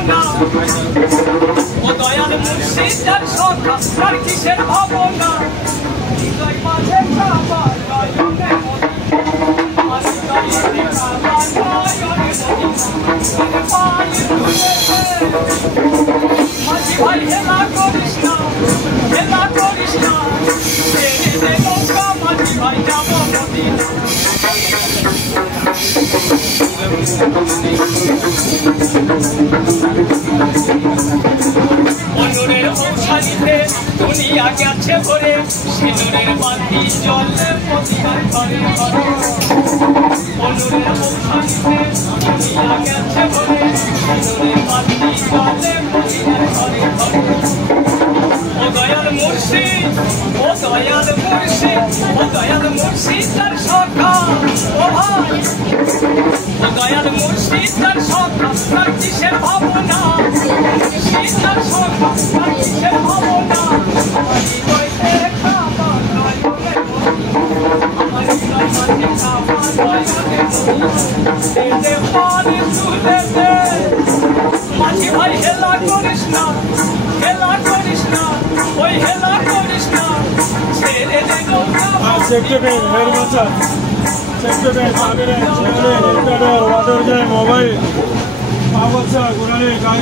ভাবনা ও দয়াল মুর্শিদ যার সখা তার কিসের ভাবনা হৃদয় মাঝে কাবা নয়নে আমি দয়ালে কাবা নয়নে মাঝি ভাই হেলা করিস না ছেড়ে দে নৌকা মাঝি ভাই যাব মদিনা অনুরের ঔষধিতে দুনিয়া গেছে ভরে সিঁদুরের বাতি জ্বলে মদিনার ঘরে ঘরে অনুরের ঔষধিতে দুনিয়া গেছে ভরে সিঁদুরের বাতি জ্বলে মদিনার ঘরে ঘরে ও দয়াল মুর্শিদ তার সখা ও ভাই ও দয়াল মুর্শিদ তার সখা তার কিসের ভাবনা মুর্শিদ তার সখা তার কিসের ভাবনা হৃদয় কাবা নয়নে আমার হৃদয় মাঝে কাবা নয়নে দে পানি তুলে দে মাঝি ভাই হেলা করিস না ওই হেলা করিস না ছেড়ে দে নৌকা Sekreter, Hermasa, Sekreter, Sabire, Chile, Internet, Water, Mobile, Pavasa, Gurale,